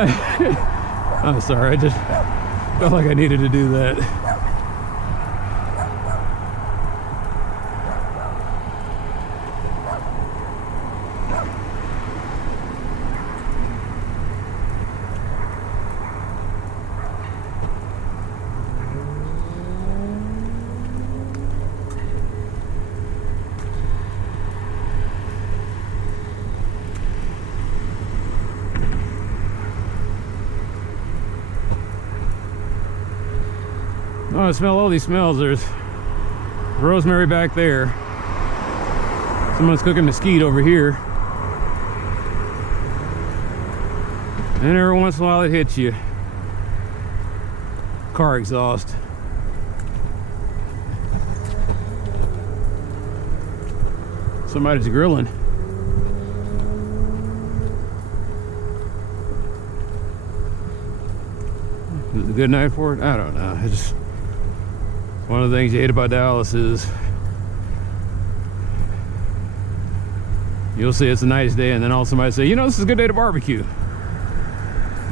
I'm sorry, I just felt like I needed to do that. Oh, I smell all these smells. There's rosemary back there. Someone's cooking mesquite over here. And every once in a while it hits you. Car exhaust. Somebody's grilling. Is it a good night for it? I don't know. It's just one of the things you hate about Dallas is you'll see it's a nice day and then all somebody say, you know, this is a good day to barbecue.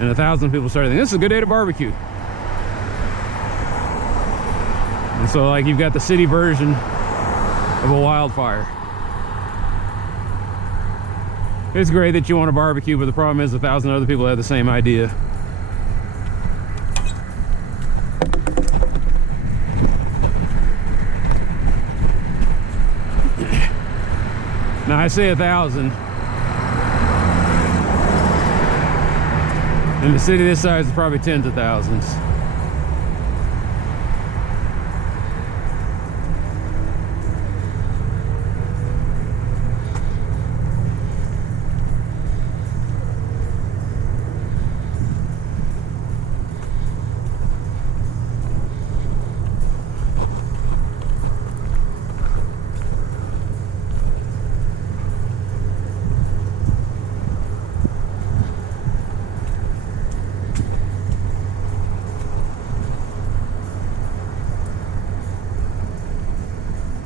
And 1,000 people start thinking, this is a good day to barbecue. And so like you've got the city version of a wildfire. It's great that you want to barbecue, but the problem is 1,000 other people have the same idea. Now I say 1,000. In the city this size, it's probably tens of thousands.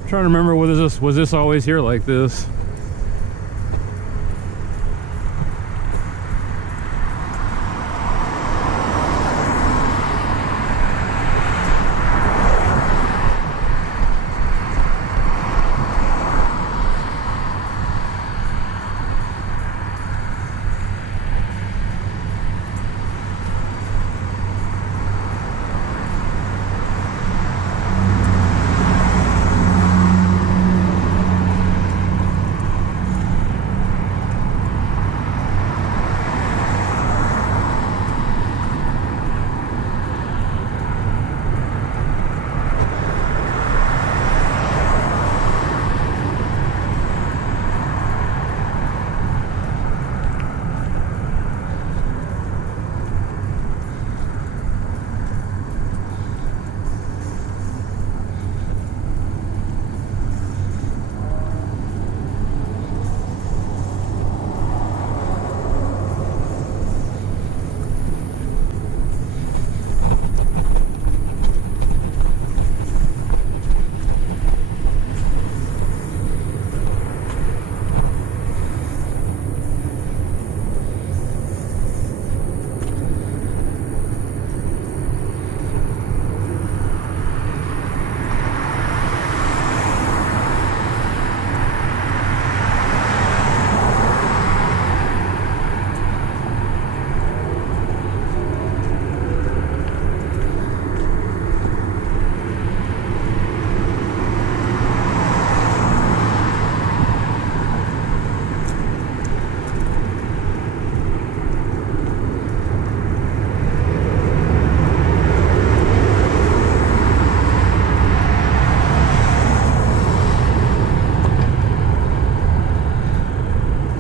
Trying to remember, was this always here like this?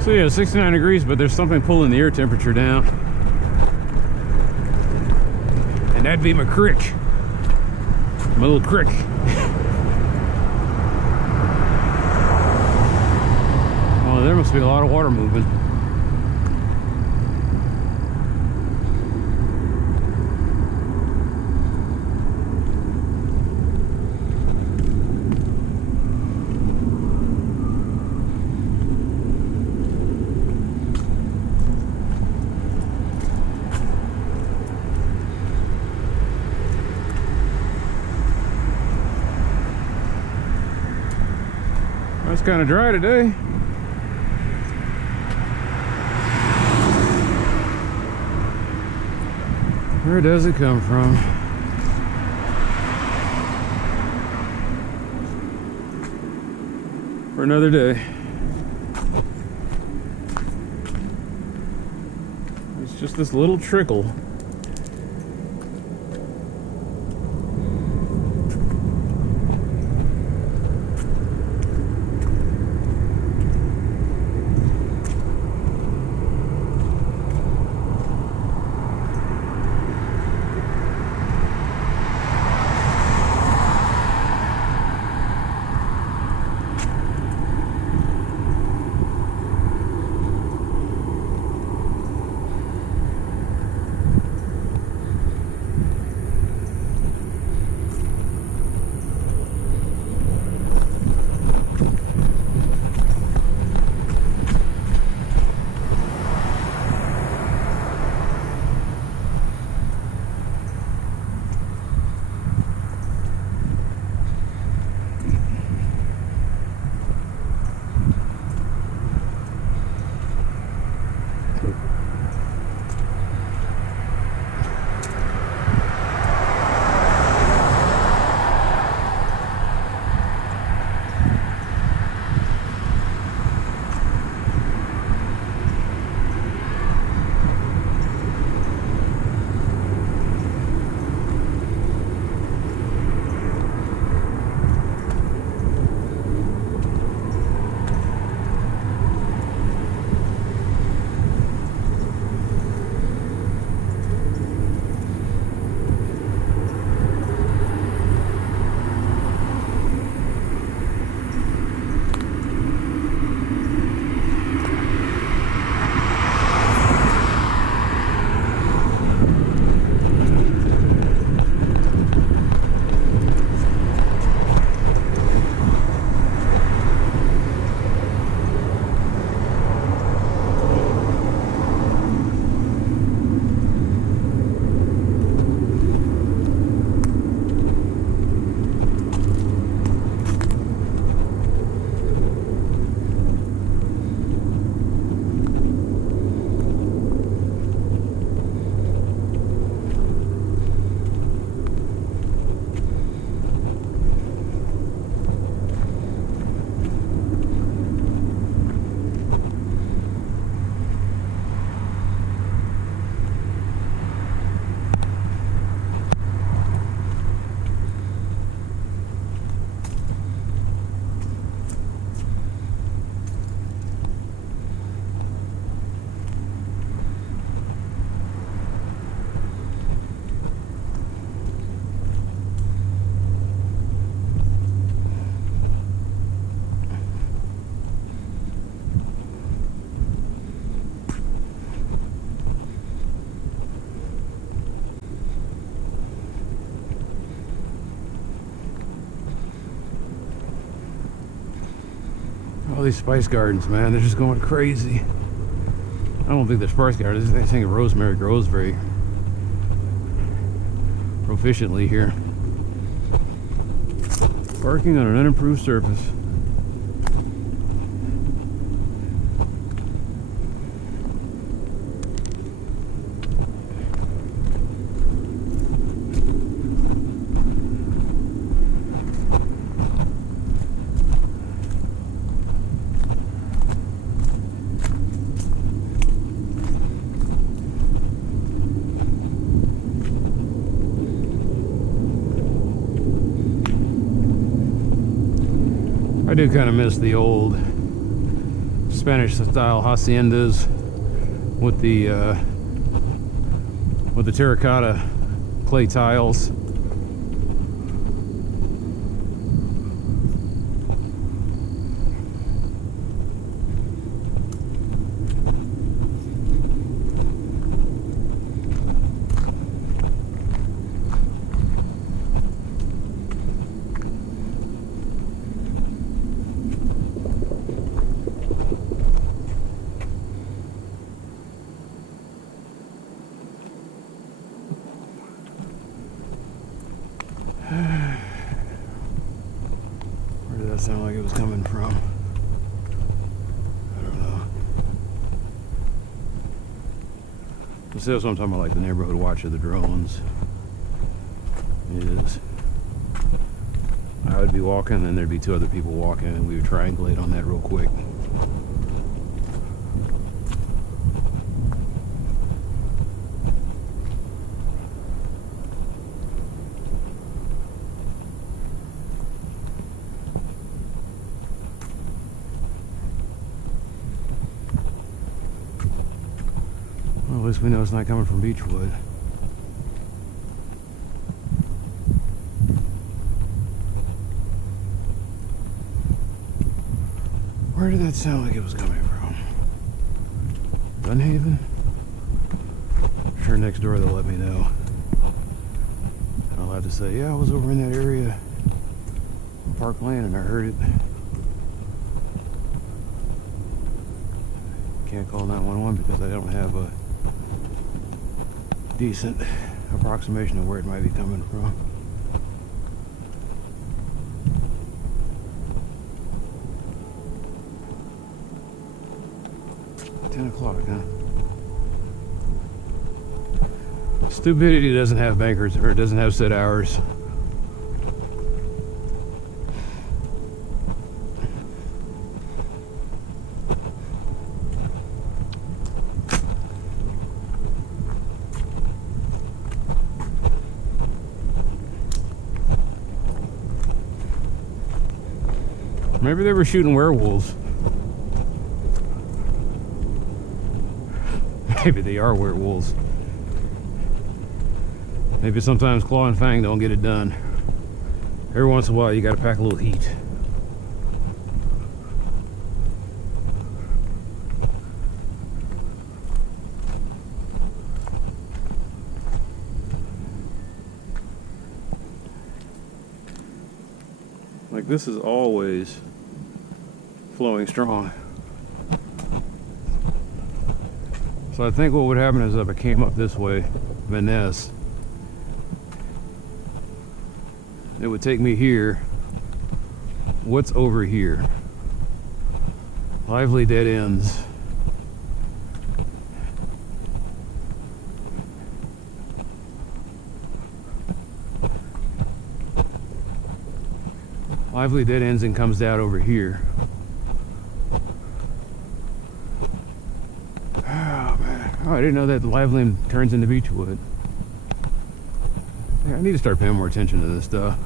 So yeah, 69 degrees, but there's something pulling the air temperature down. And that'd be my crick. My little crick. Well, there must be a lot of water moving. It's kind of dry today. Where does it come from? For another day. It's just this little trickle. All these spice gardens, man, they're just going crazy. I don't think they're spice gardens. I think rosemary grows very proficiently here. Parking on an unimproved surface. I do kind of miss the old Spanish style haciendas with the terracotta clay tiles. Where did that sound like it was coming from? That's what I'm talking about, like the neighborhood watch of the drones. Is I would be walking, and then there'd be two other people walking, and we would triangulate on that real quick. Well, at least we know it's not coming from Beechwood. Where did that sound like it was coming from? Dunhaven? I'm sure next door they'll let me know. And I'll have to say, yeah, I was over in that area on Park Lane and I heard it. Can't call 911 because I don't have a decent approximation of where it might be coming from. 10 o'clock, huh? Stupidity doesn't have bankers, or it doesn't have set hours. Maybe they were shooting werewolves. Maybe they are werewolves. Maybe sometimes Claw and Fang don't get it done. Every once in a while you gotta pack a little heat. Like, this is always flowing strong. So I think what would happen is if I came up this way, Vanessa, it would take me here. What's over here? Lively dead ends. Lively dead ends and comes down over here. Oh, I didn't know that Lively turns into Beechwood. Yeah, I need to start paying more attention to this stuff.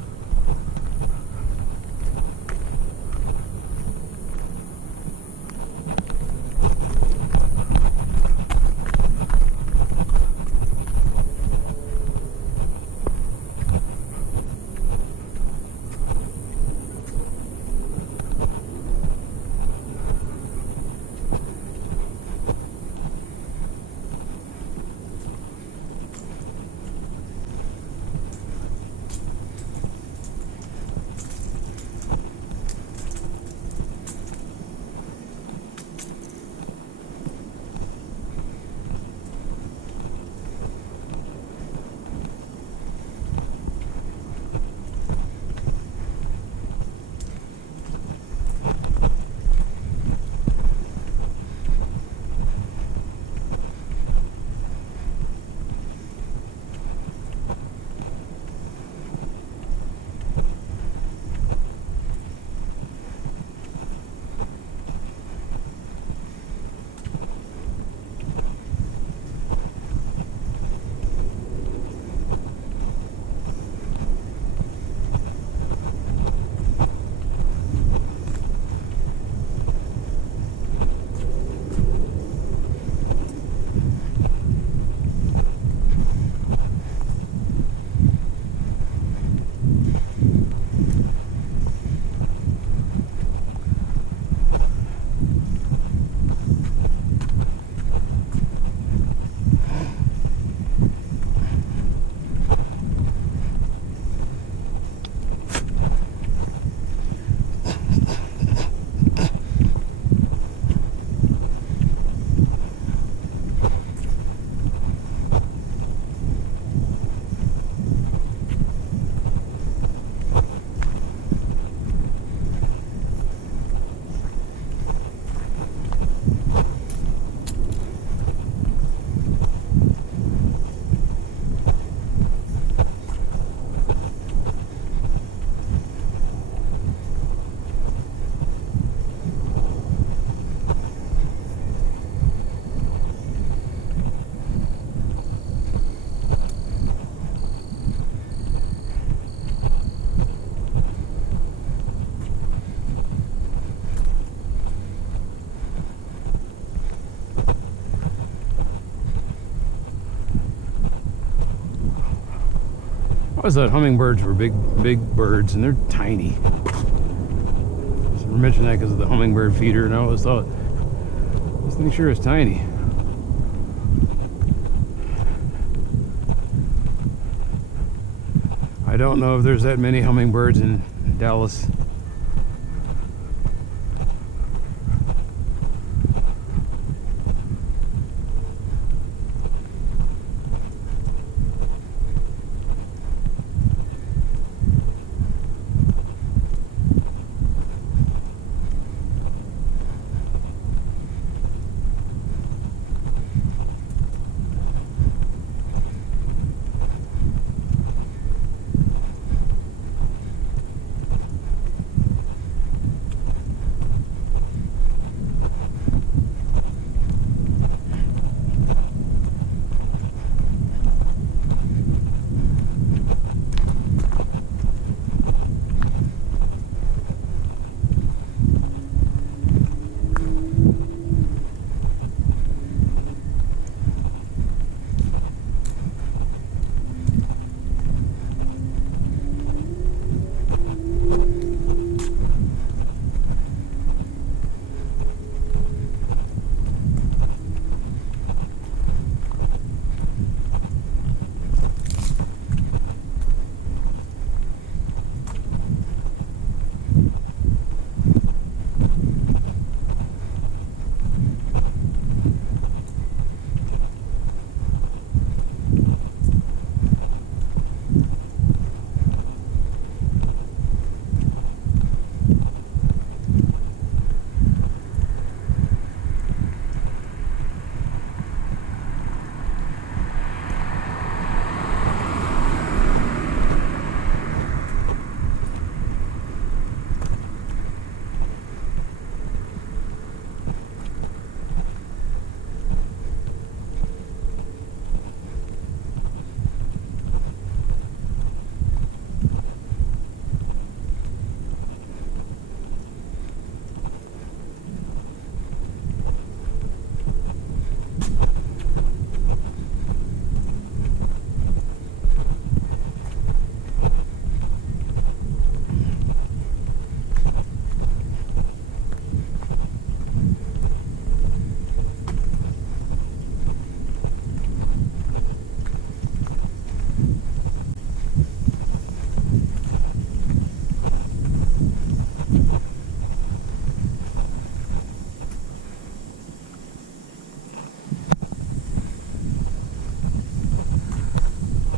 always thought hummingbirds were big birds, and they're tiny. I mentioned that because of the hummingbird feeder, and I always thought this thing sure is tiny. I don't know if there's that many hummingbirds in Dallas.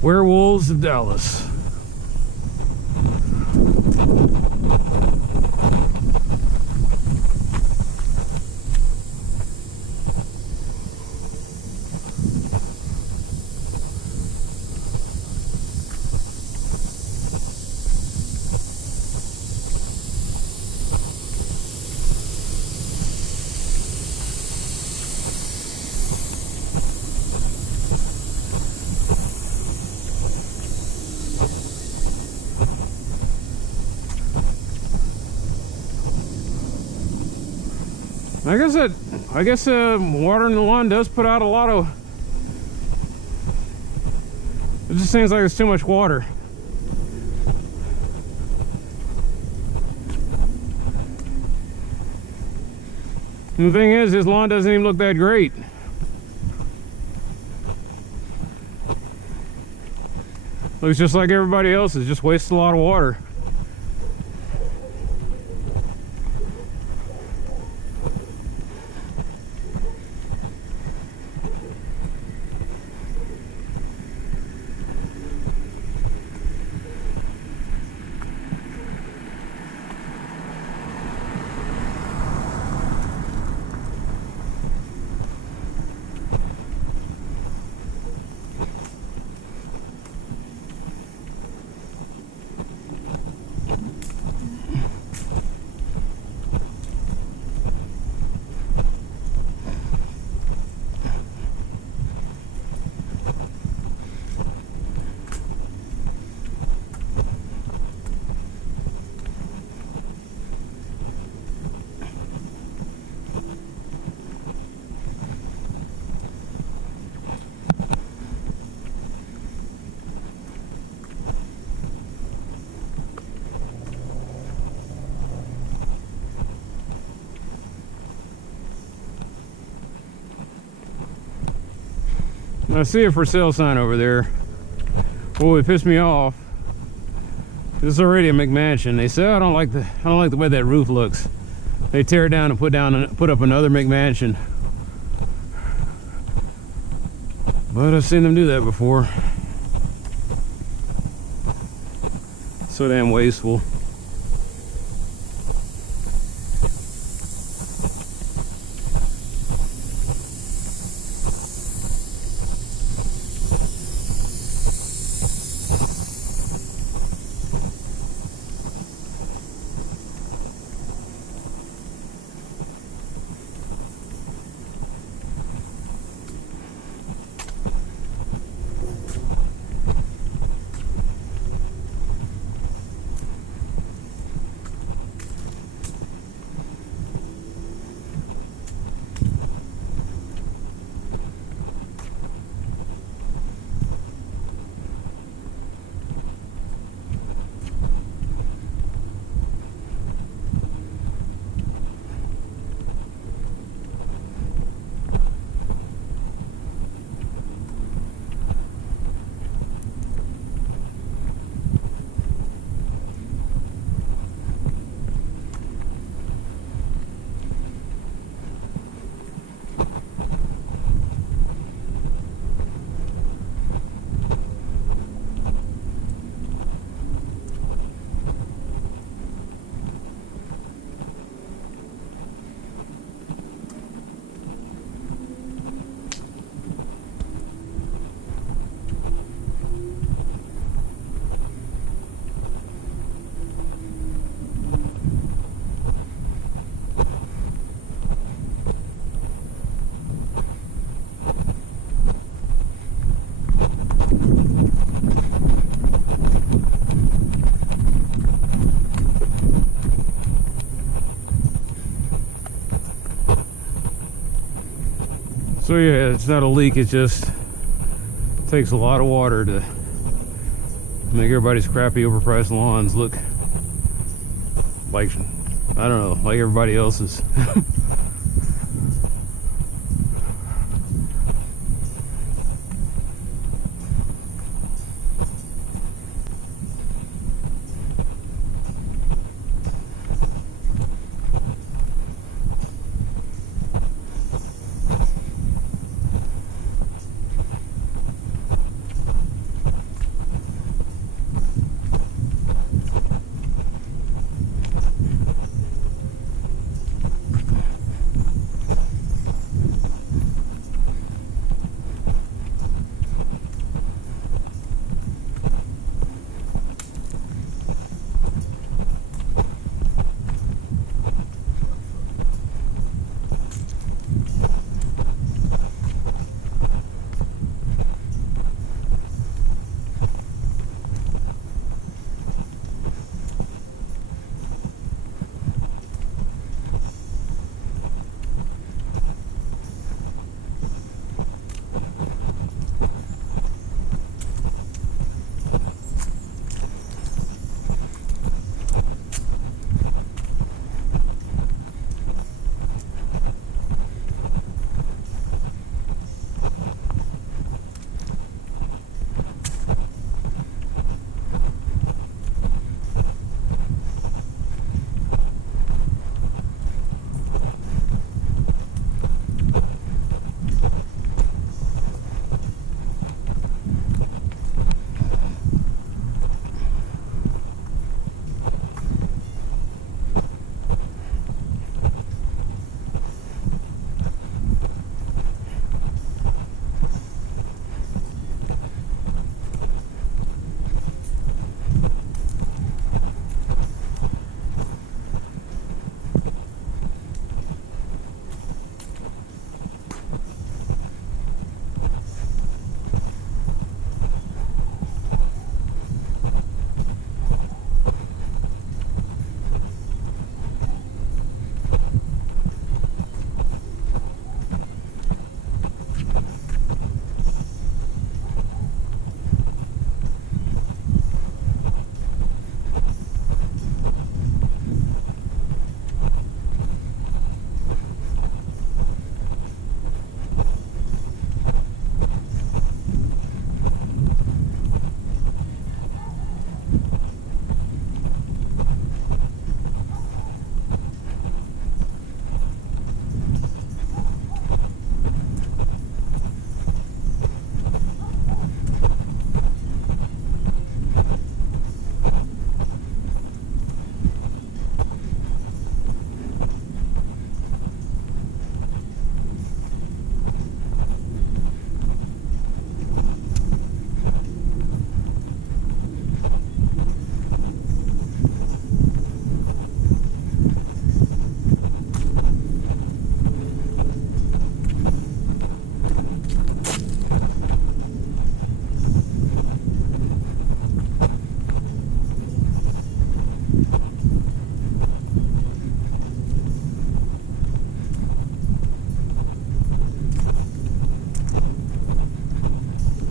Werewolves of Dallas. I guess watering the lawn does put out a lot of. It just seems like there's too much water. And the thing is, this lawn doesn't even look that great. Looks just like everybody else's, just wastes a lot of water. I see a for sale sign over there. Well, it pissed me off. This is already a McMansion. They say, I don't like the way that roof looks. They tear it down and put up another McMansion. But I've seen them do that before. So damn wasteful. So yeah, it's not a leak, it just takes a lot of water to make everybody's crappy overpriced lawns look like, I don't know, like everybody else's.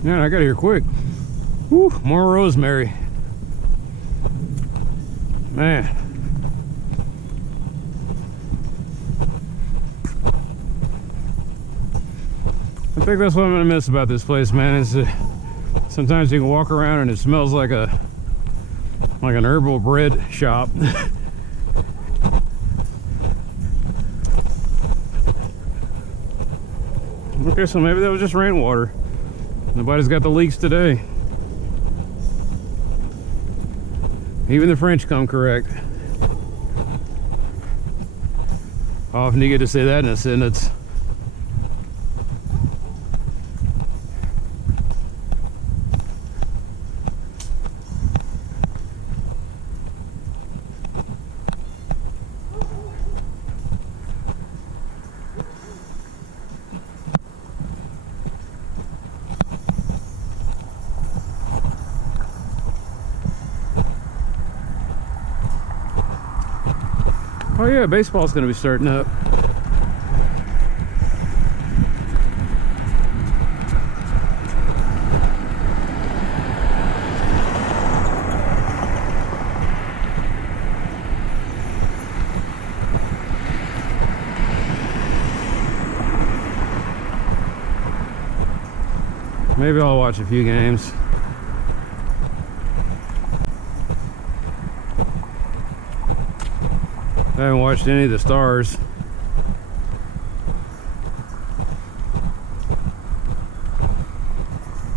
Man, I got here quick. Woo, more rosemary. Man. I think that's what I'm gonna miss about this place, man, is sometimes you can walk around and it smells like an herbal bread shop. Okay, so maybe that was just rainwater. Nobody's got the leaks today. Even the French come correct. How often do you get to say that in a sentence? Oh yeah, baseball's gonna be starting up. Maybe I'll watch a few games. I haven't watched any of the Stars.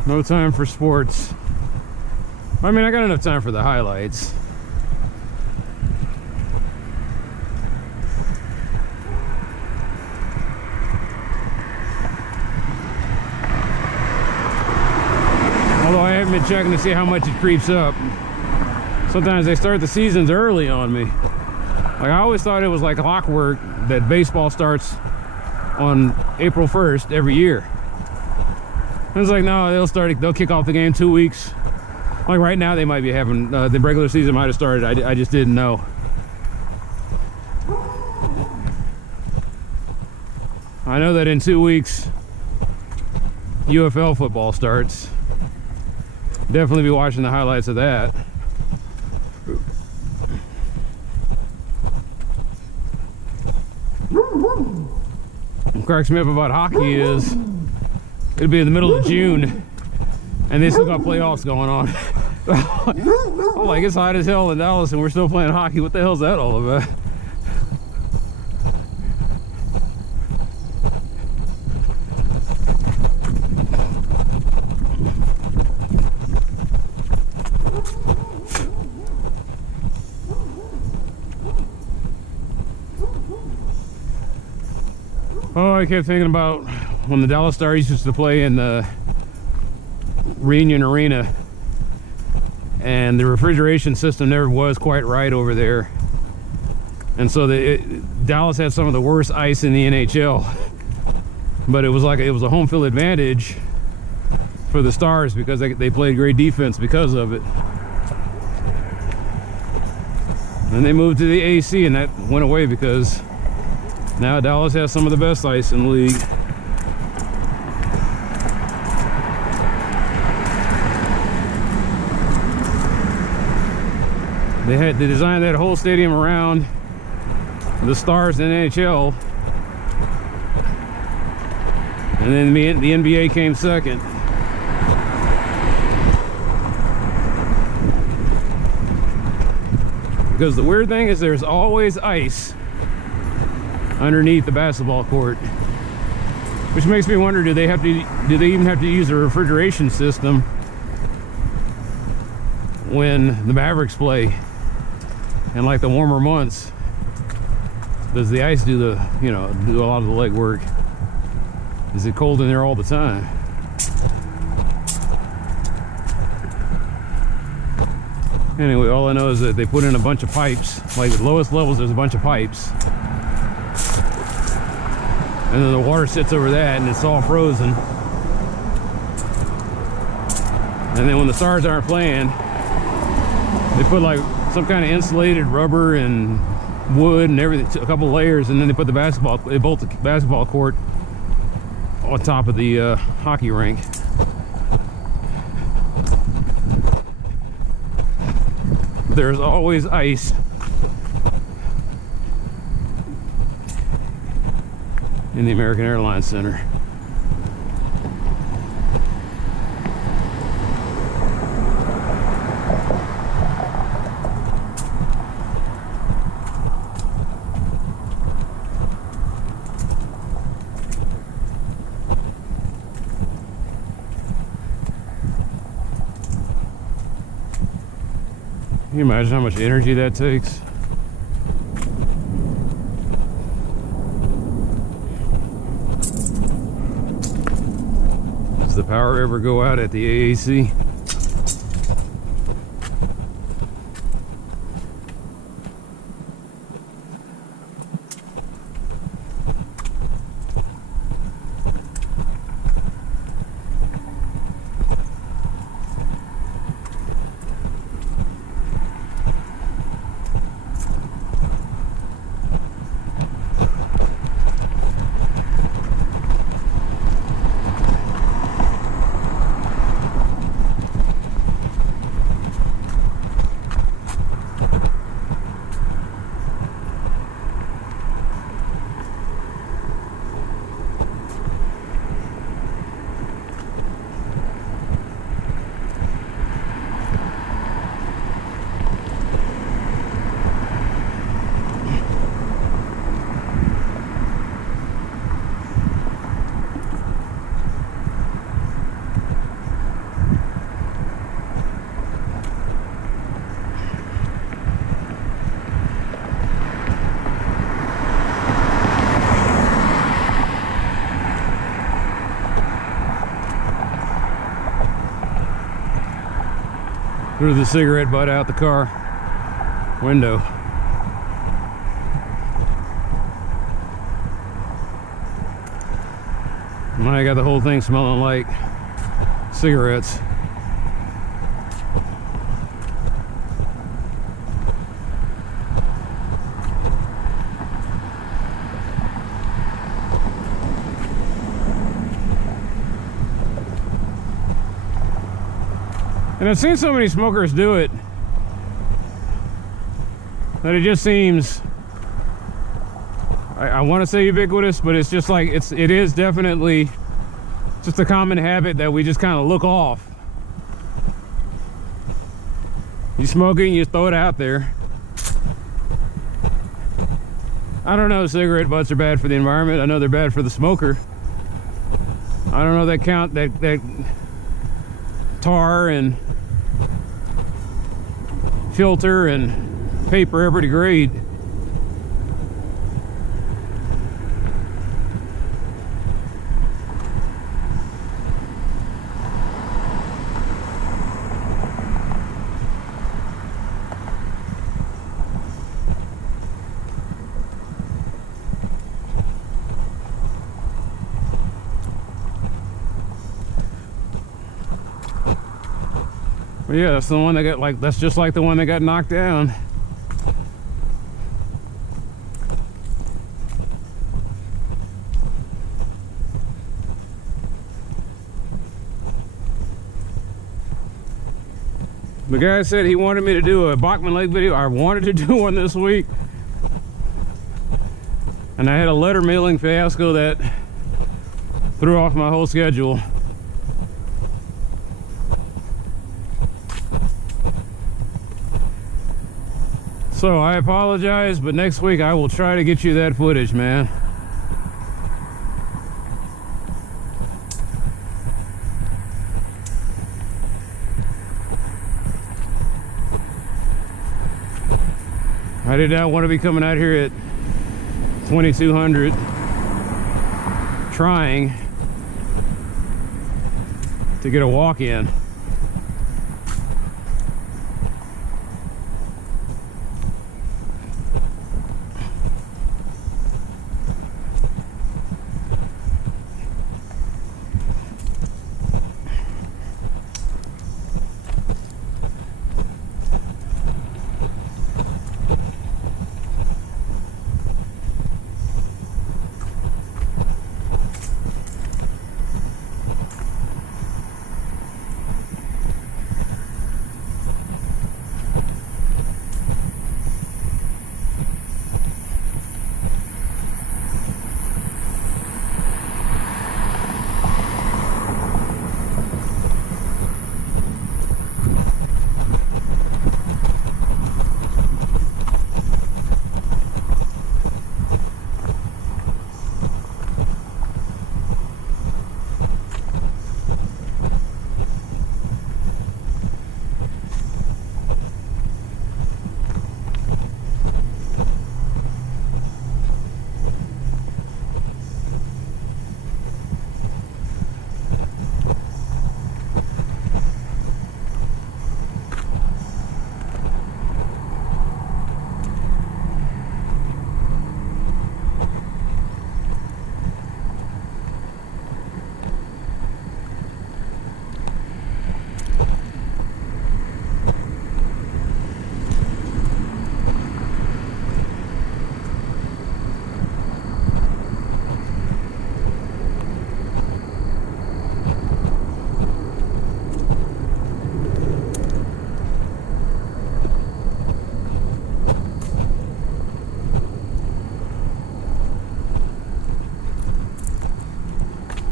No time for sports. I mean, I got enough time for the highlights. Although I haven't been checking to see how much it creeps up. Sometimes they start the seasons early on me. Like, I always thought it was like clockwork that baseball starts on April 1st every year. And it's like, no, they'll kick off the game 2 weeks. Like right now they might be having, the regular season might have started. I just didn't know. I know that in 2 weeks, UFL football starts. Definitely be watching the highlights of that. What cracks me up about hockey is it'll be in the middle of June and they still got playoffs going on. I'm like, it's hot as hell in Dallas and we're still playing hockey. What the hell's that all about? Oh, I kept thinking about when the Dallas Stars used to play in the Reunion Arena, and the refrigeration system never was quite right over there, and so Dallas had some of the worst ice in the NHL. But it was a home field advantage for the Stars because they played great defense because of it. And they moved to the AC, and that went away because now Dallas has some of the best ice in the league. They designed that whole stadium around the Stars in the NHL, and then the NBA came second. Because the weird thing is there's always ice underneath the basketball court, which makes me wonder, do they even have to use a refrigeration system when the Mavericks play in like the warmer months? Does the ice do a lot of the leg work? Is it cold in there all the time? Anyway, all I know is that they put in a bunch of pipes. Like the lowest levels, there's a bunch of pipes. And then the water sits over that and it's all frozen. And then when the Stars aren't playing, they put like some kind of insulated rubber and wood and everything, a couple layers, and then they bolt the basketball court on top of the hockey rink. there's always ice. In the American Airlines Center. Can you imagine how much energy that takes? Does the power ever go out at the AAC? Threw the cigarette butt out the car window. Now I got the whole thing smelling like cigarettes. And I've seen so many smokers do it that it just seems, I want to say ubiquitous, but it's just like, it is definitely just a common habit that we just kind of look off. You smoke it and you throw it out there. I don't know if cigarette butts are bad for the environment. I know they're bad for the smoker. I don't know that tar and filter and paper ever degrade. But yeah, that's the one that got that's just like the one that got knocked down. The guy said he wanted me to do a Bachman Lake video. I wanted to do one this week. And I had a letter mailing fiasco that threw off my whole schedule. So I apologize, but next week I will try to get you that footage, man. I did not want to be coming out here at 2200 trying to get a walk-in.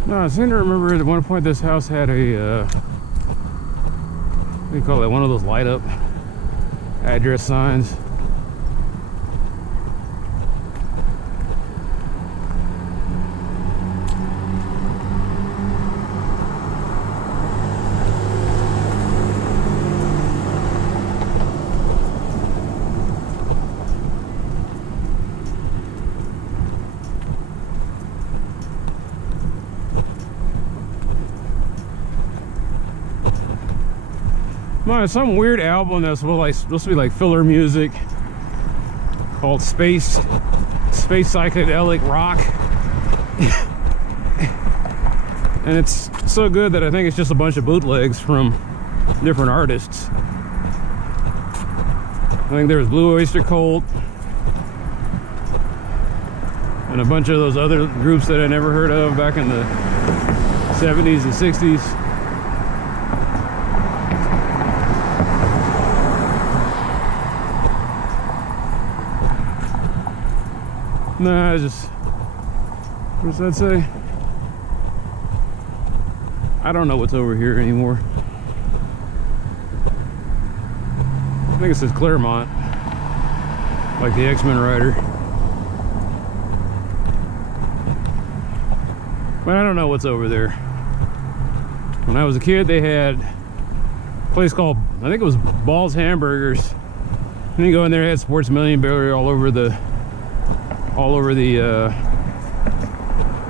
No, I seem to remember at one point this house had a, what do you call it? One of those light up address signs. No, it's some weird album that's supposed to be like filler music called Space Psychedelic Rock. And it's so good that I think it's just a bunch of bootlegs from different artists. I think there's Blue Oyster Cult and a bunch of those other groups that I never heard of back in the 70s and 60s. Nah, I just, what does that say? I don't know what's over here anymore. I think it says Claremont, like the X-Men rider. But I don't know what's over there. When I was a kid, they had a place called, I think it was Ball's Hamburgers. And you go in there, it had Sports Memorabilia all over the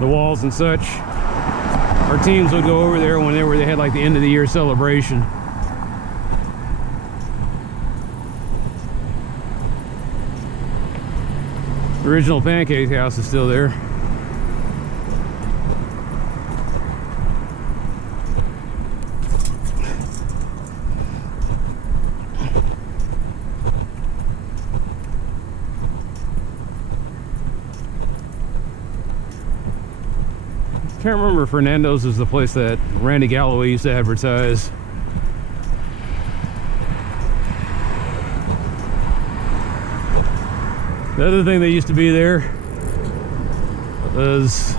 walls and such. Our teams would go over there when they had like the end of the year celebration. The original Pancake House is still there. I can't remember if Fernando's is the place that Randy Galloway used to advertise. The other thing that used to be there was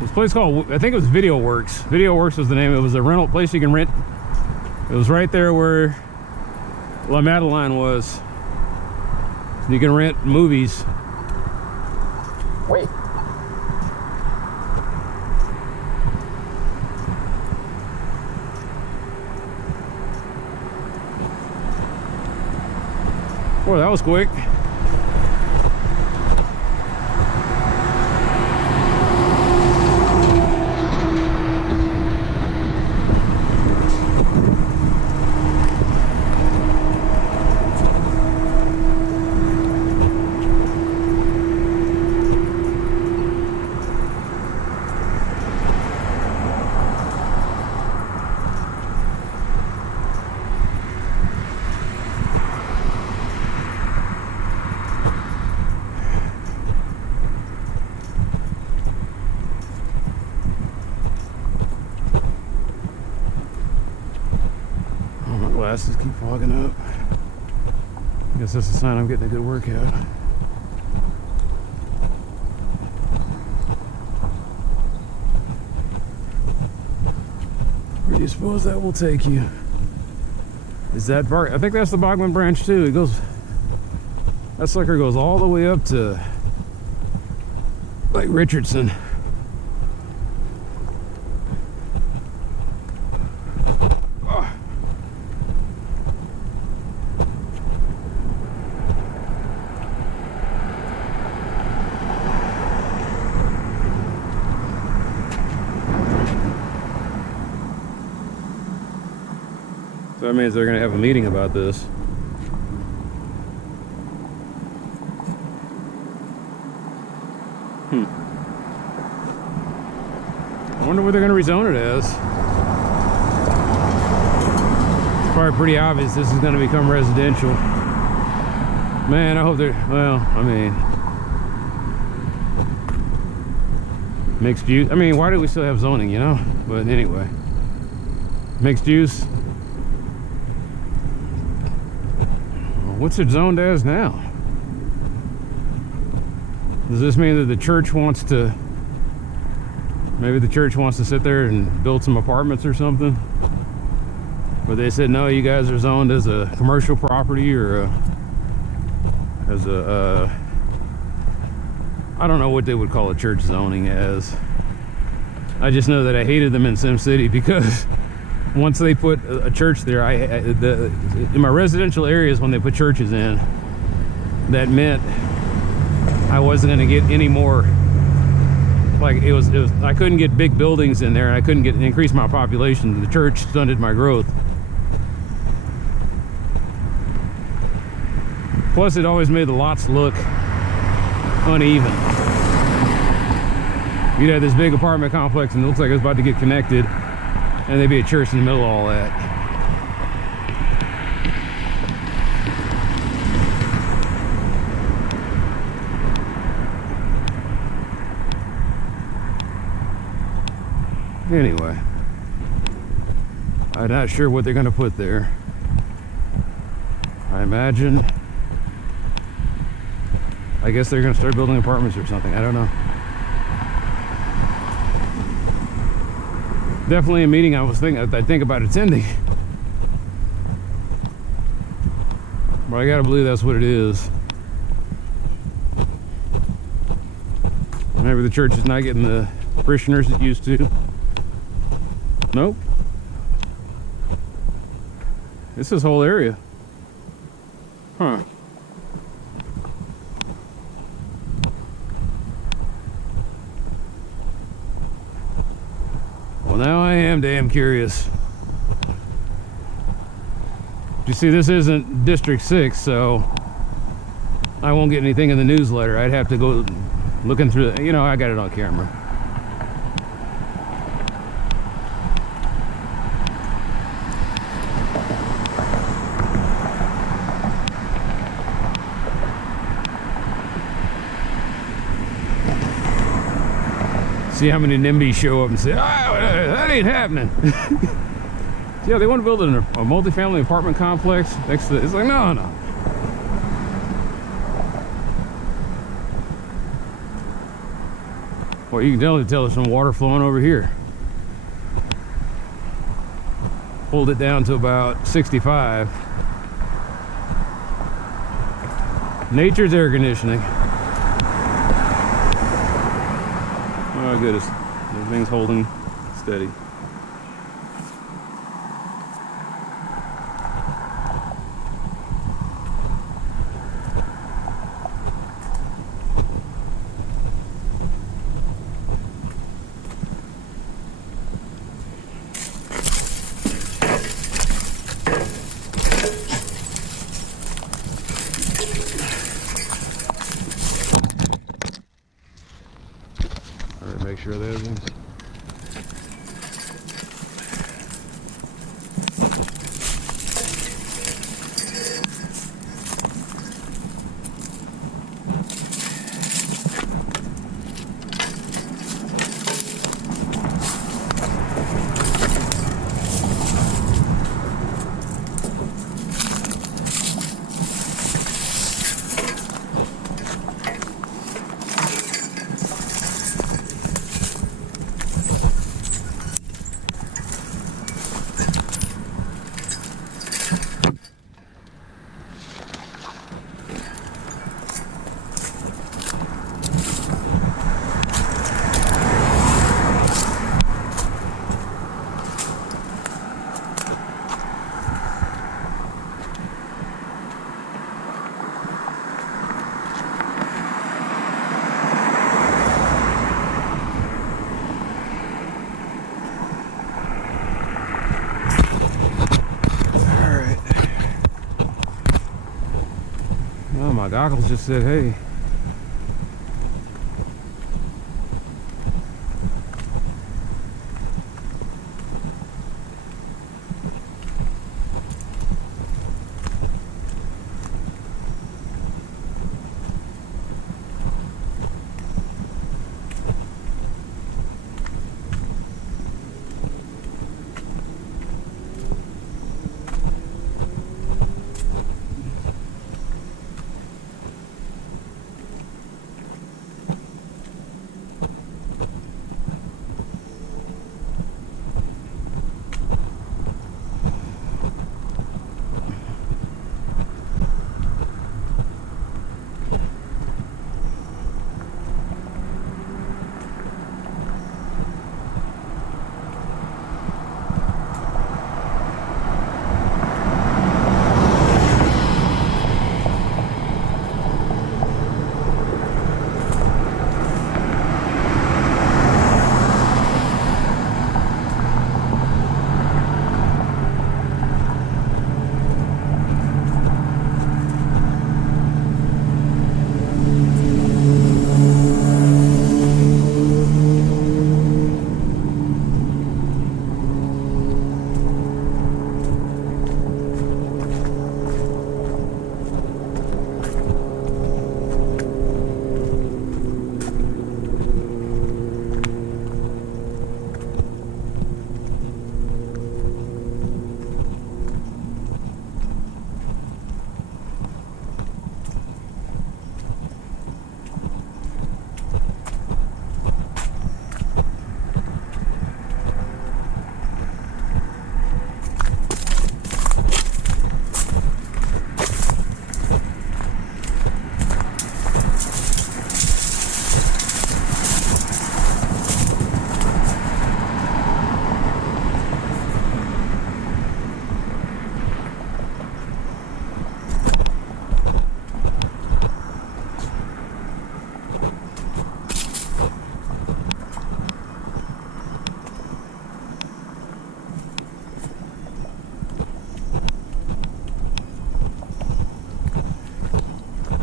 this place called, I think it was Video Works. Video Works was the name. It was a rental place you can rent. It was right there where La Madeleine was. You can rent movies. Wait. Boy, that was quick. Glasses keep fogging up. I guess that's a sign I'm getting a good workout. Where do you suppose that will take you? Is that bar? I think that's the Bogman branch too. It goes, that sucker goes all the way up to like Richardson. So that means they're going to have a meeting about this. I wonder what they're going to rezone it as. It's probably pretty obvious this is going to become residential. Man, I hope they're, well, I mean, mixed use. I mean, why do we still have zoning, you know? But anyway, mixed use. What's it zoned as now? Does this mean that the church wants to Maybe the church wants to sit there and build some apartments or something. But they said, no, you guys are zoned as a commercial property or as a, I don't know what they would call a church zoning as. I just know that I hated them in Sim City because once they put a church there, in my residential areas when they put churches in, that meant I wasn't going to get any more. Like it was I couldn't get big buildings in there, and I couldn't increase my population. The church stunted my growth. Plus, it always made the lots look uneven. You'd have this big apartment complex, and it looks like it's about to get connected, and there'd be a church in the middle of all that. Anyway, I'm not sure what they're going to put there. I imagine, I guess they're going to start building apartments or something. I don't know. Definitely a meeting I think about attending. But I gotta believe that's what it is. Maybe the church is not getting the parishioners it used to. Nope. It's this whole area. Huh. Well, now I am damn curious. You see, this isn't District 6, so I won't get anything in the newsletter. I'd have to go looking through the, I got it on camera. See how many NIMBYs show up and say, that ain't happening. Yeah, they want to build a multifamily apartment complex next to it's like, no. Well, you can definitely tell there's some water flowing over here. Hold it down to about 65. Nature's air conditioning. Oh goodness, everything's holding steady. Make sure that everything's my goggles just said, hey.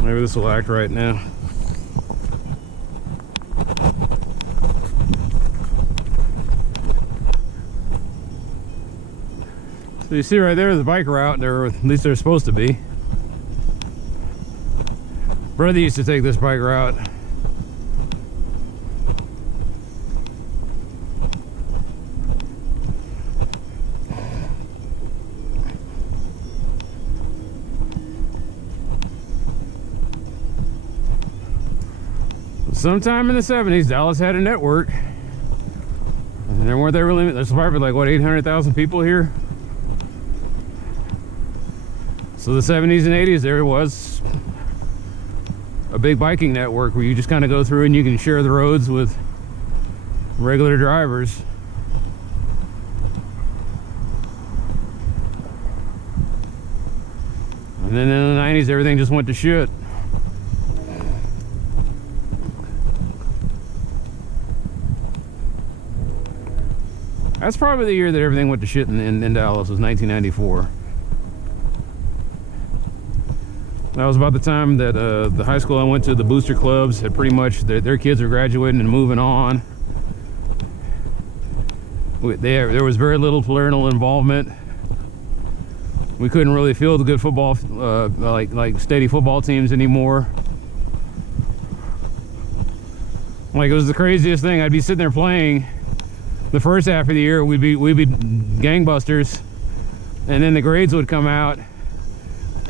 Maybe this will act right now. So you see right there the bike route, or at least they're supposed to be. Brother used to take this bike route. Sometime in the 70s, Dallas had a network. And there weren't there really, there's probably like, what, 800,000 people here? So the 70s and 80s, there was a big biking network where you just kind of go through and you can share the roads with regular drivers. And then in the 90s, everything just went to shit. That's probably the year that everything went to shit in Dallas, was 1994. That was about the time that the high school I went to, the booster clubs, had pretty much, their kids were graduating and moving on. There was very little parental involvement. We couldn't really field good football, like steady football teams anymore. Like, it was the craziest thing. I'd be sitting there playing. The first half of the year, we'd be gangbusters, and then the grades would come out,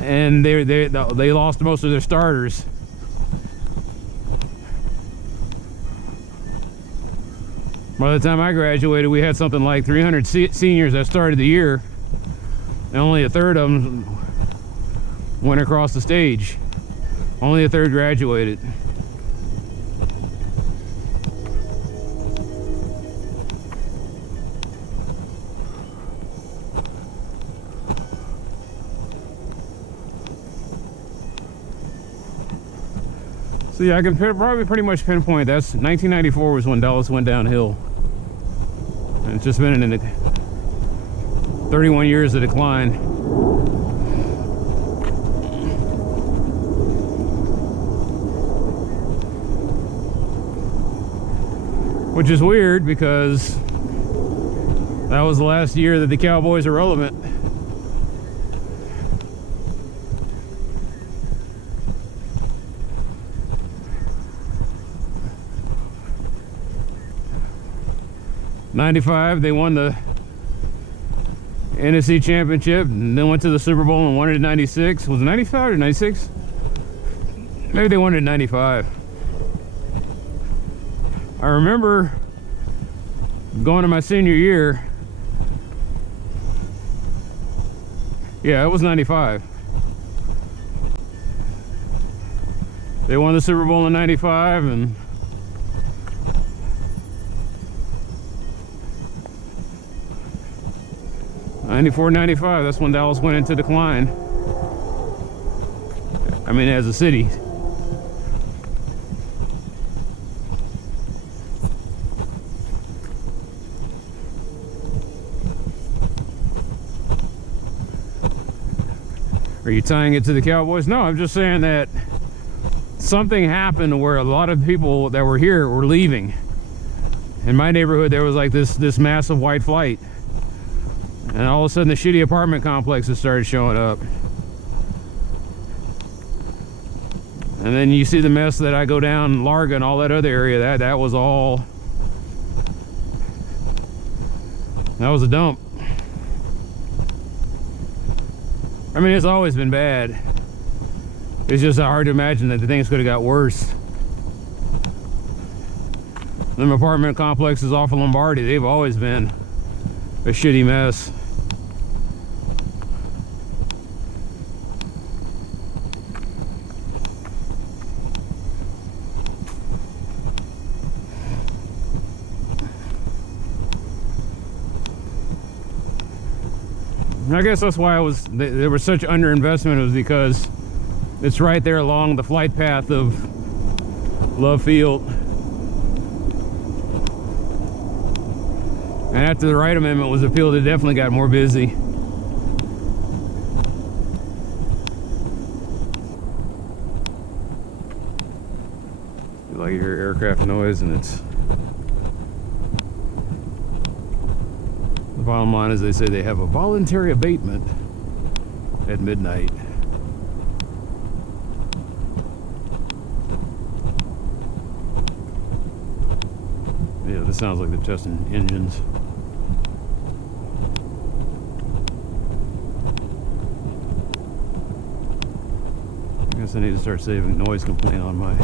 and they lost most of their starters. By the time I graduated, we had something like 300 seniors that started the year, and only a third of them went across the stage. Only a third graduated. So yeah, I can probably pretty much pinpoint that's 1994 was when Dallas went downhill. And it's just been in 31 years of decline. Which is weird because that was the last year that the Cowboys are relevant. '95, they won the NFC Championship and then went to the Super Bowl and won it in '96. Was it '95 or '96? Maybe they won it in '95. I remember going to my senior year. Yeah, it was '95. They won the Super Bowl in '95, and 94, 95, that's when Dallas went into decline. I mean, as a city. Are you tying it to the Cowboys? No, I'm just saying that something happened where a lot of people that were here were leaving. In my neighborhood, there was like this massive white flight. And all of a sudden, the shitty apartment complexes started showing up. And then you see the mess that I go down Larga and all that other area. That was all... That was a dump. I mean, it's always been bad. It's just hard to imagine that the things could have got worse. Them apartment complexes off of Lombardi, they've always been a shitty mess. I guess that's why there was such underinvestment. It was because it's right there along the flight path of Love Field. And after the Wright Amendment was appealed, it definitely got more busy. Like you hear aircraft noise, and it's the bottom line is they say they have a voluntary abatement at midnight. Yeah, this sounds like they're testing engines. I guess I need to start saving noise complaint on my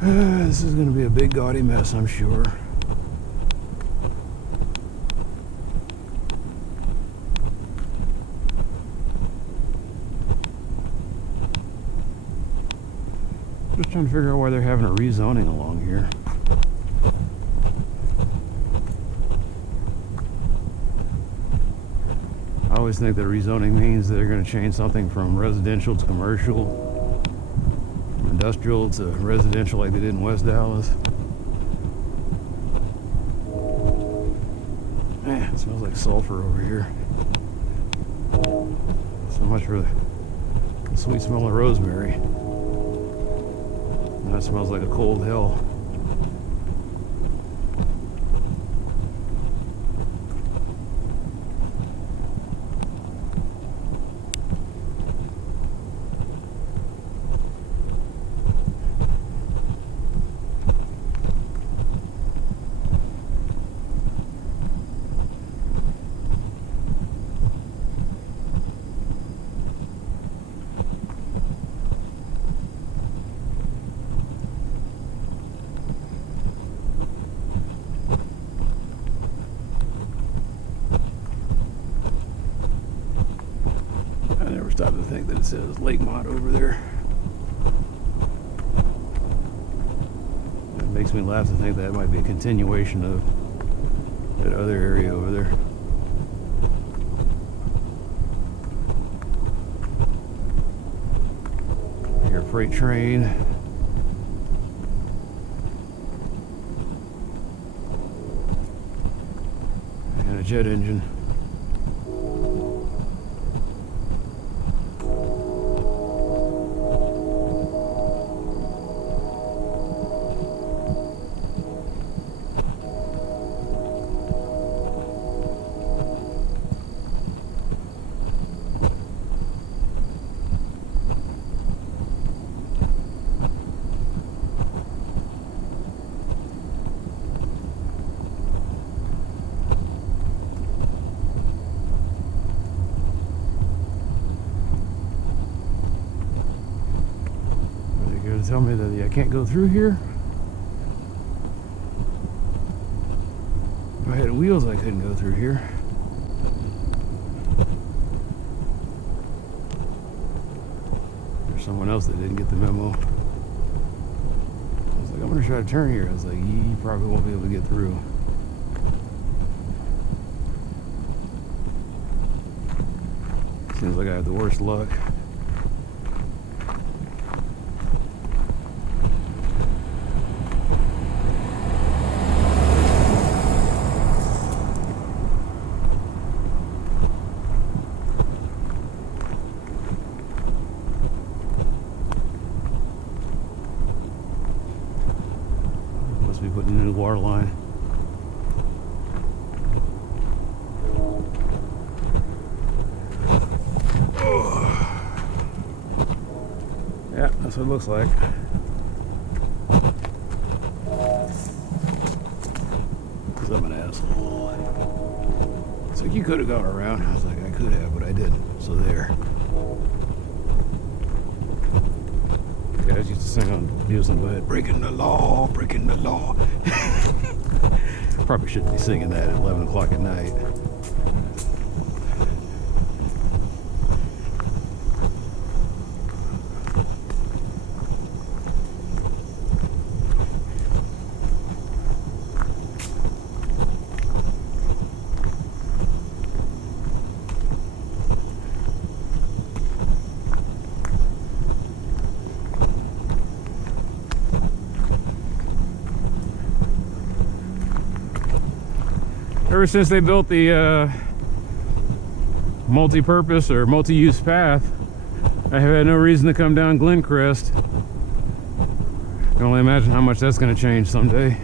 this is going to be a big gaudy mess, I'm sure. Just trying to figure out why they're having a rezoning along here. I always think that rezoning means that they're going to change something from residential to commercial, from industrial to residential like they did in West Dallas. Man, it smells like sulfur over here. So much for the sweet smell of rosemary. And that smells like a cold hell. Stop to think that it says Lake Mott over there. It makes me laugh to think that might be a continuation of that other area over there. Your freight train. And a jet engine. Tell me that I can't go through here? If I had wheels, I couldn't go through here. There's someone else that didn't get the memo. I was like, I'm gonna try to turn here. I was like, you probably won't be able to get through. Seems like I have the worst luck. Be putting in a new water line. Yeah, that's what it looks like. Because I'm an asshole. It's like you could have gone around. I was like, I could have, but I didn't. So there. Guys used to sing on Nielsen, but breaking the law, breaking the law. Probably shouldn't be singing that at 11 o'clock at night. Ever since they built the multi-purpose or multi-use path, I have had no reason to come down Glencrest. I can only imagine how much that's going to change someday.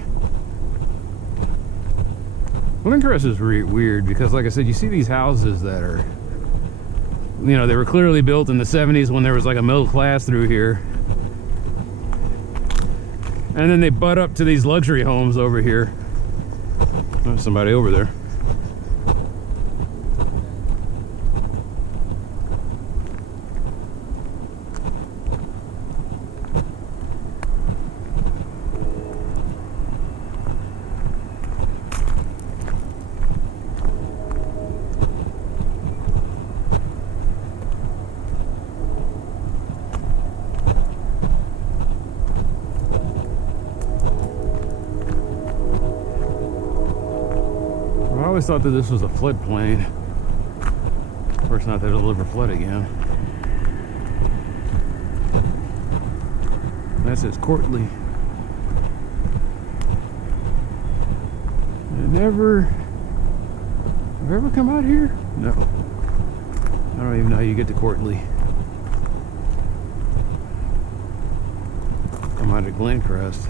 Glencrest is weird because, like I said, you see these houses that are, you know, they were clearly built in the 70s when there was like a middle class through here. And then they butt up to these luxury homes over here. There's somebody over there. I always thought that this was a floodplain. Of course, not that it'll ever flood again. That says Courtly. Have I ever come out here? No. I don't even know how you get to Courtly. Come out of Glencrest.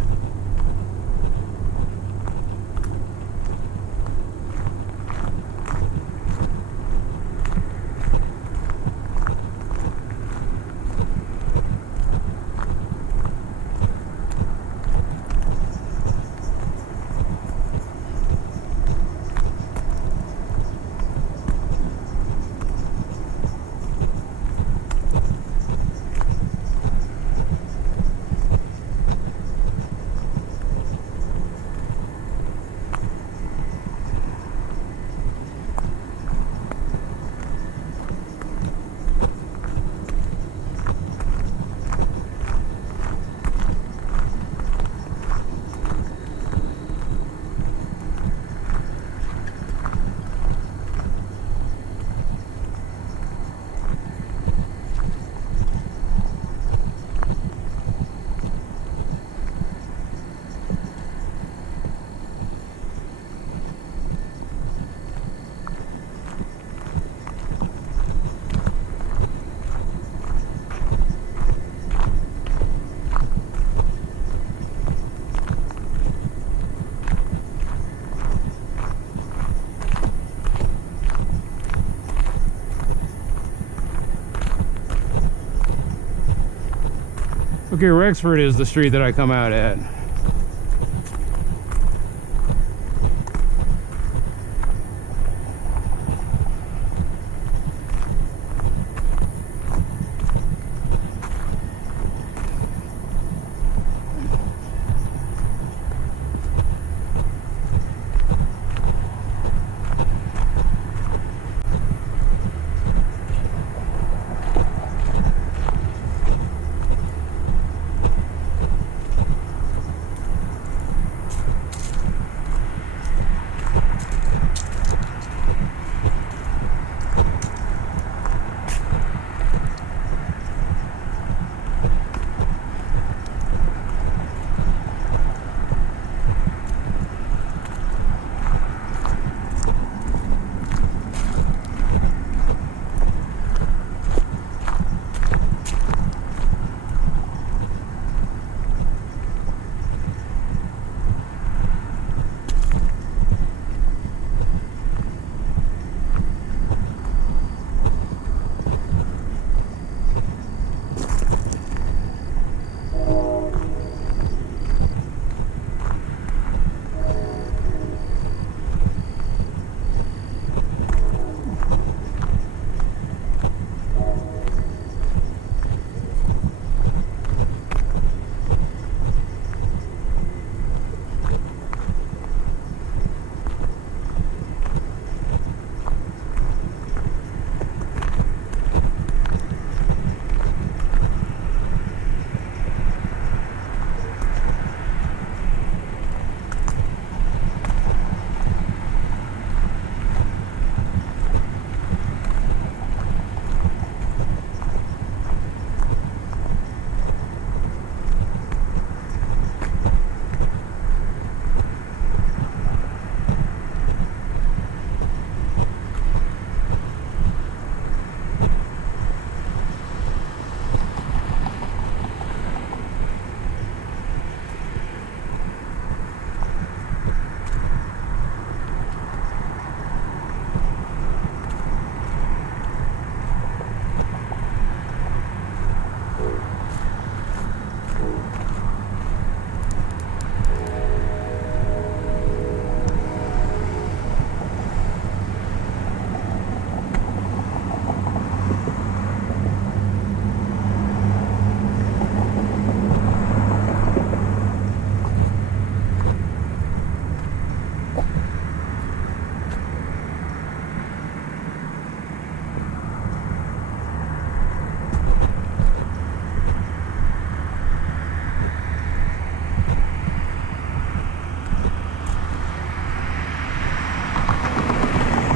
Okay, Rexford is the street that I come out at.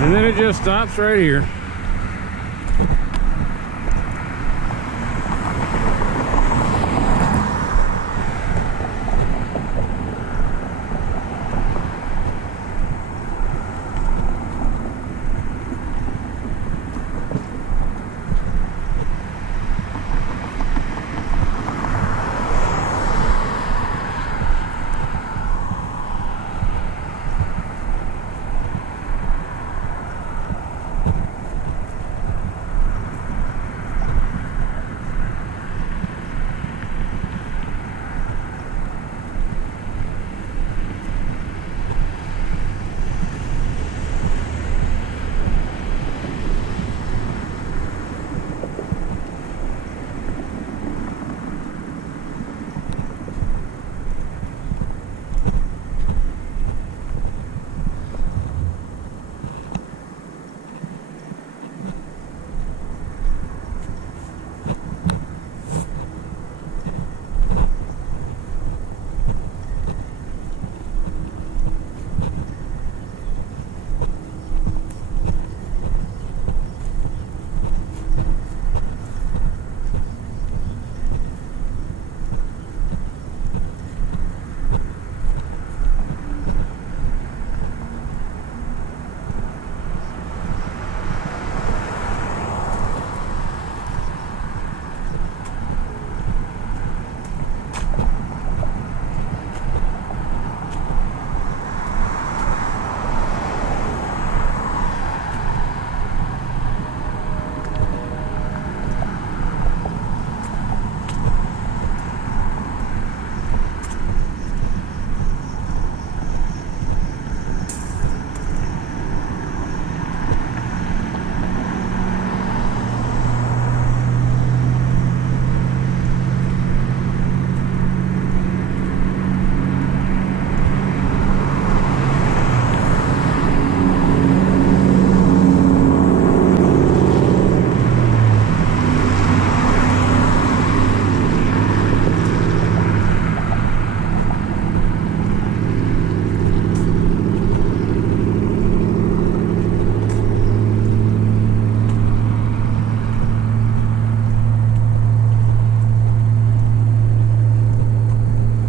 And then it just stops right here.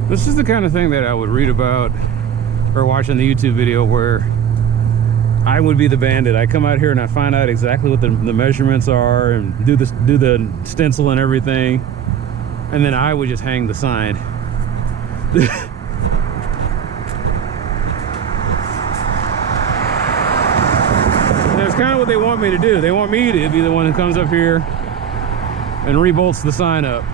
This is the kind of thing that I would read about or watch in the YouTube video where I would be the bandit. I come out here and I find out exactly what the measurements are and do the stencil and everything, and then I would just hang the sign. That's kind of what they want me to do. They want me to be the one who comes up here and rebolts the sign up.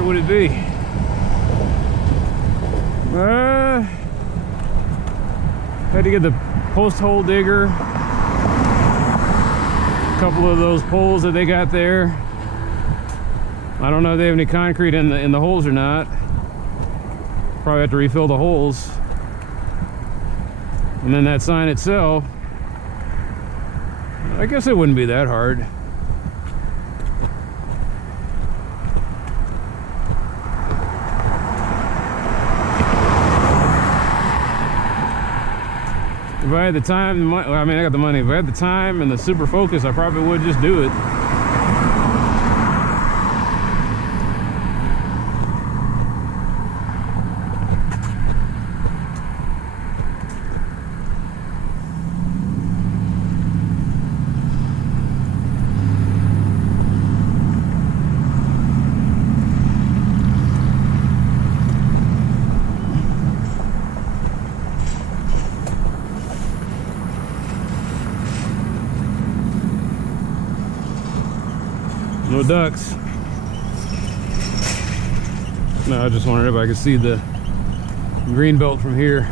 Would it be? Had to get the post hole digger, a couple of those poles that they got there. I don't know if they have any concrete in the holes or not. Probably have to refill the holes. And then that sign itself, I guess it wouldn't be that hard. If I had the time, well, I mean, I got the money. If I had the time and the super focus, I probably would just do it. No ducks. No, I just wondered if I could see the green belt from here.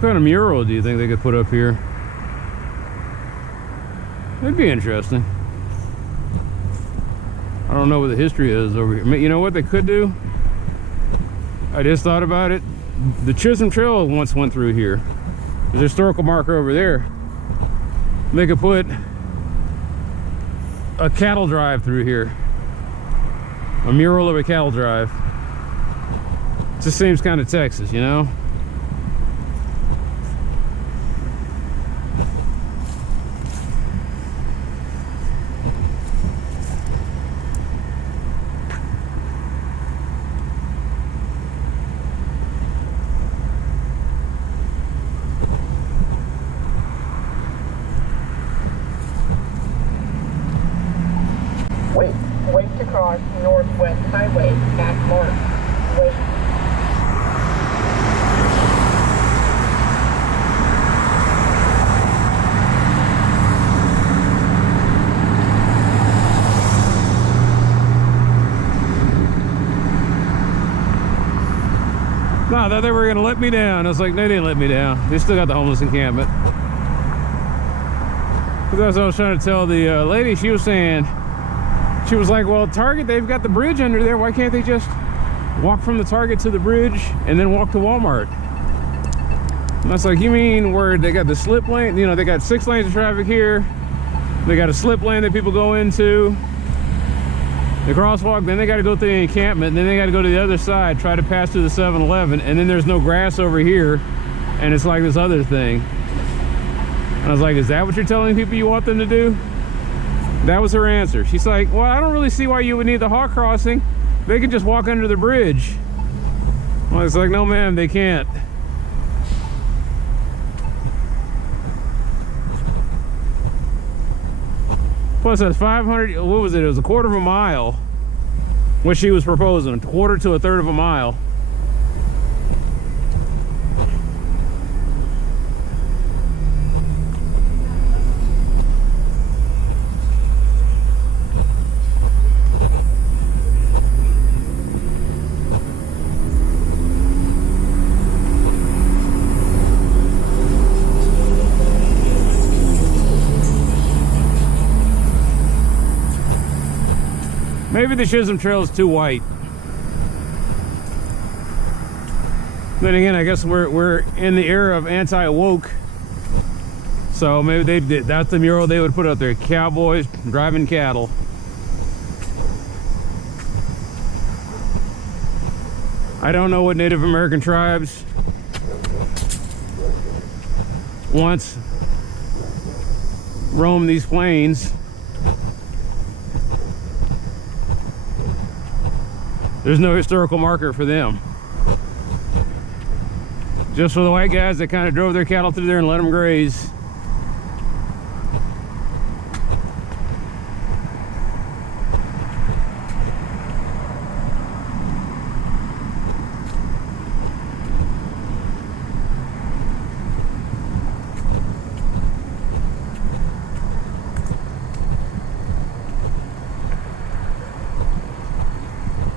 What kind of mural do you think they could put up here? It'd be interesting. I don't know what the history is over here. You know what they could do? I just thought about it. The Chisholm Trail once went through here. There's a historical marker over there. They could put a cattle drive through here. A mural of a cattle drive. It just seems kind of Texas, you know? Wait to cross Northwest Highway at Marsh. Wait. No, I thought they were gonna let me down. I was like, they didn't let me down. They still got the homeless encampment. That's what I was trying to tell the lady. She was saying, she was like, well, Target, they've got the bridge under there. Why can't they just walk from the Target to the bridge and then walk to Walmart? And I was like, you mean where they got the slip lane? You know, they got 6 lanes of traffic here. They got a slip lane that people go into. The crosswalk, then they got to go through the encampment, then they got to go to the other side, try to pass through the 7-Eleven, and then there's no grass over here, and it's like this other thing. And I was like, is that what you're telling people you want them to do? That was her answer. She's like, well, I don't really see why you would need the hawk crossing. They can just walk under the bridge. I was like, no, ma'am, they can't. Plus, that's 500, what was it? It was a quarter of a mile, what she was proposing, a quarter to a third of a mile. Maybe the Chisholm Trail is too white. Then again, I guess we're in the era of anti-woke. So maybe that's the mural they would put up there. Cowboys driving cattle. I don't know what Native American tribes once roamed these plains. There's no historical marker for them. Just for the white guys that kind of drove their cattle through there and let them graze.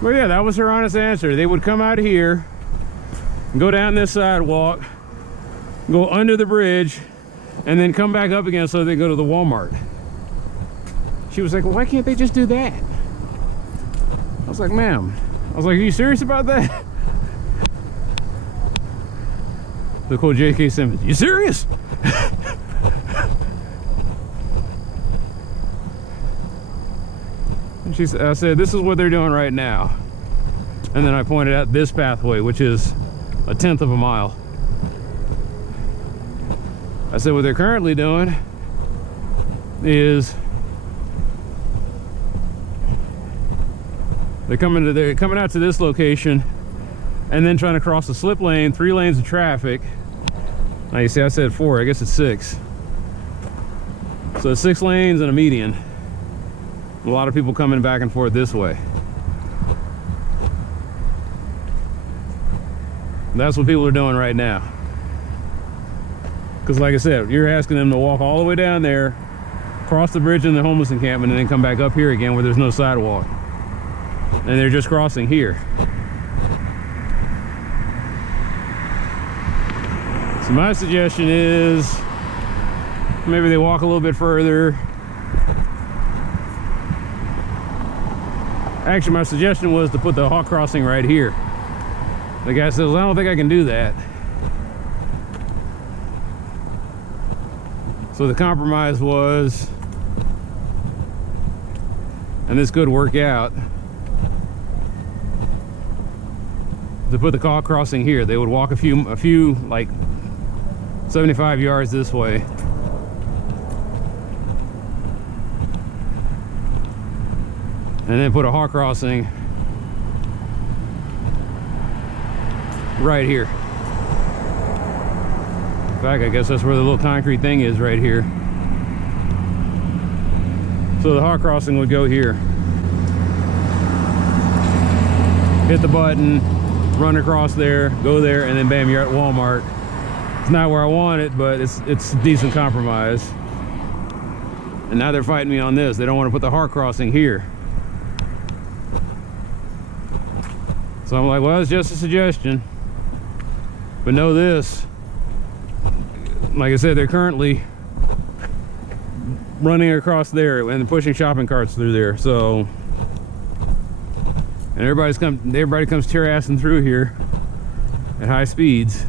Well, yeah, that was her honest answer. They would come out here, go down this sidewalk, go under the bridge, and then come back up again so they go to the Walmart. She was like, well, why can't they just do that? I was like, ma'am. I was like, are you serious about that? The quote J.K. Simmons, you serious? I said, this is what they're doing right now. And then I pointed out this pathway, which is 1/10 of a mile. I said, what they're currently doing is they're coming out to this location and then trying to cross the slip lane, 3 lanes of traffic. Now you see, I said 4, I guess it's 6. So 6 lanes and a median. A lot of people coming back and forth this way. That's what people are doing right now. Because like I said, you're asking them to walk all the way down there, cross the bridge in the homeless encampment, and then come back up here again where there's no sidewalk. And they're just crossing here. So So my suggestion is maybe they walk a little bit further. Actually, my suggestion was to put the hawk crossing right here. The guy says, I don't think I can do that. So the compromise was, and this could work out, to put the hawk crossing here. They would walk a few like 75 yards this way. And then put a hawk crossing right here. In fact, I guess that's where the little concrete thing is, right here. So the hawk crossing would go here. Hit the button, run across there, go there, and then bam, you're at Walmart. It's not where I want it, but it's a decent compromise. And now they're fighting me on this. They don't want to put the hawk crossing here. So I'm like, well, it's just a suggestion. But know this, like I said, they're currently running across there and pushing shopping carts through there. So, and everybody comes tear-assing through here at high speeds.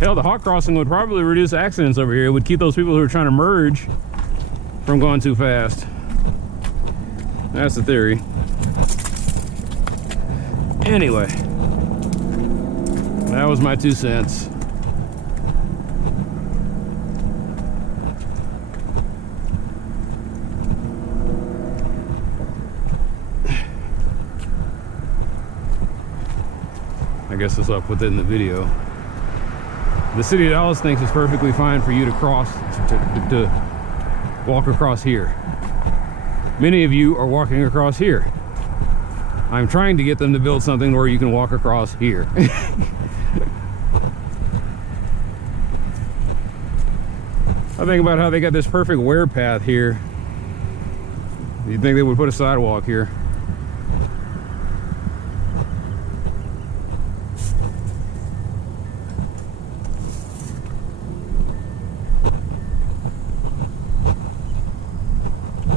Hell, the hawk crossing would probably reduce accidents over here. It would keep those people who are trying to merge from going too fast. That's the theory. Anyway, that was my 2 cents. I guess this I'll put that in the video. The city of Dallas thinks it's perfectly fine for you to cross, to walk across here. Many of you are walking across here. I'm trying to get them to build something where you can walk across here. I think about how they got this perfect wear path here. You'd think they would put a sidewalk here.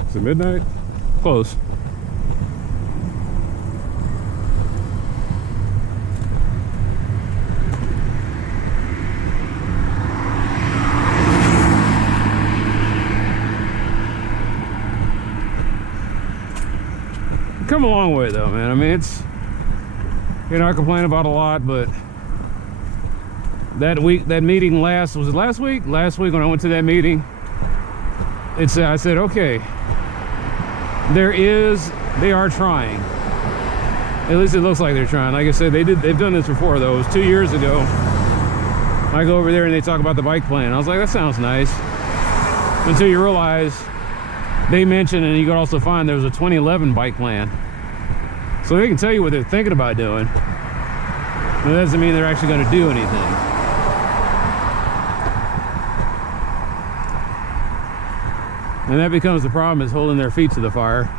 Is it midnight? Close. Come a long way though, man. I mean, it's, you know, I complain about a lot, but that meeting was it last week? Last week when I went to that meeting, I said, okay, they are trying. At least it looks like they're trying. Like I said, they've done this before though. It was 2 years ago. I go over there and they talk about the bike plan. I was like, that sounds nice. Until you realize they mentioned, and you could also find there was a 2011 bike plan. So they can tell you what they're thinking about doing. But that doesn't mean they're actually going to do anything. And that becomes the problem, is holding their feet to the fire.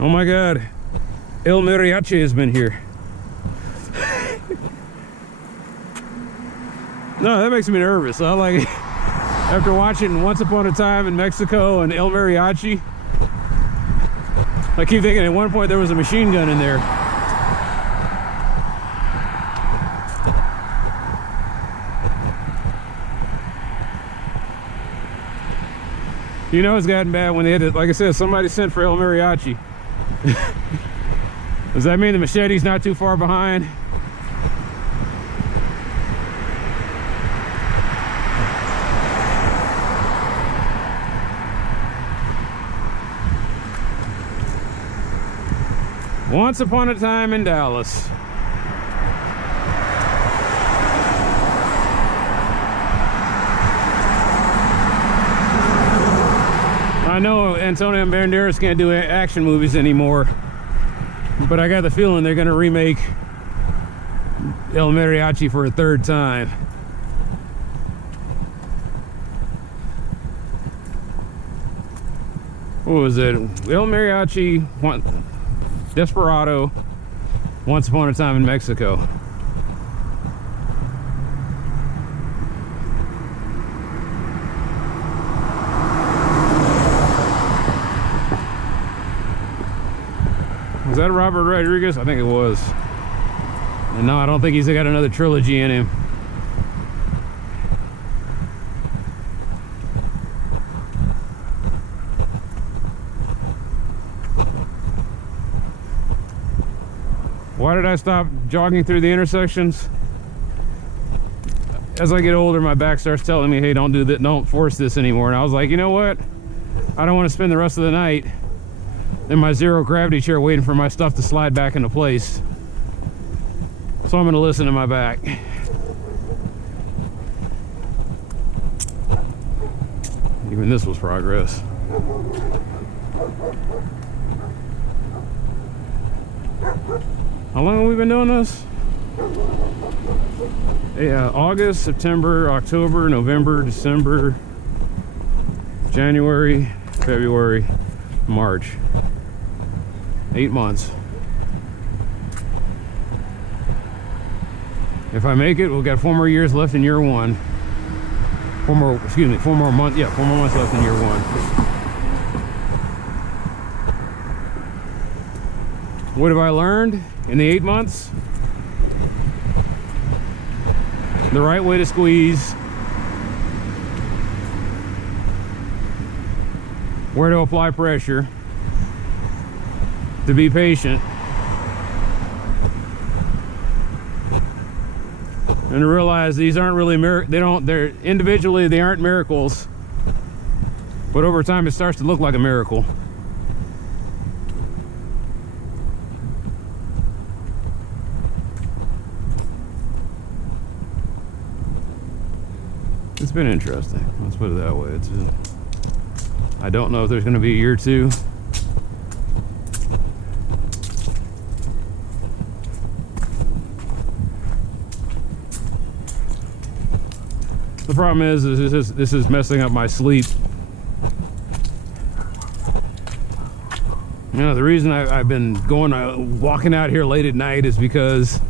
Oh my God, El Mariachi has been here. No, that makes me nervous. I like it. After watching Once Upon a Time in Mexico and El Mariachi, I keep thinking at one point there was a machine gun in there. You know it's gotten bad when they had to, like I said, somebody sent for El Mariachi. Does that mean the Machete's not too far behind? Once upon a time in Dallas. I know Antonio Banderas can't do action movies anymore, but I got the feeling they're going to remake El Mariachi for a third time. What was it? El Mariachi, Desperado, Once Upon a Time in Mexico. Was that Robert Rodriguez? I think it was. And no, I don't think he's got another trilogy in him. Why did I stop jogging through the intersections? As I get older, my back starts telling me, hey, don't do that, don't force this anymore. And I was like, you know what? I don't want to spend the rest of the night in my zero gravity chair waiting for my stuff to slide back into place. So I'm going to listen to my back. Even this was progress. How long have we been doing this? Yeah, August, September, October, November, December, January, February, March. 8 months. If I make it, we've got 4 more years left in year 1. 4 more months. Yeah, 4 more months left in year 1. What have I learned in the 8 months? The right way to squeeze, where to apply pressure, to be patient, and to realize these aren't really they're individually, they aren't miracles, but over time it starts to look like a miracle. It's been interesting, let's put it that way. I don't know if there's going to be a year 2. The problem is this is messing up my sleep. You know, the reason I've been walking out here late at night is because,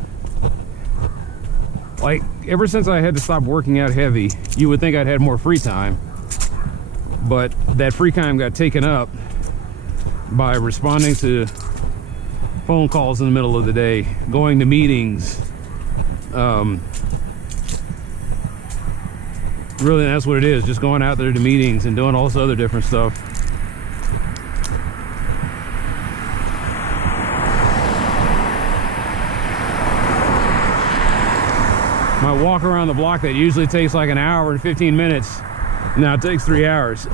like, ever since I had to stop working out heavy, you would think I'd had more free time, but that free time got taken up by responding to phone calls in the middle of the day, going to meetings. Really, that's what it is, just going out there to meetings and doing all this other different stuff. My walk around the block that usually takes like an hour and 15 minutes, now it takes 3 hours.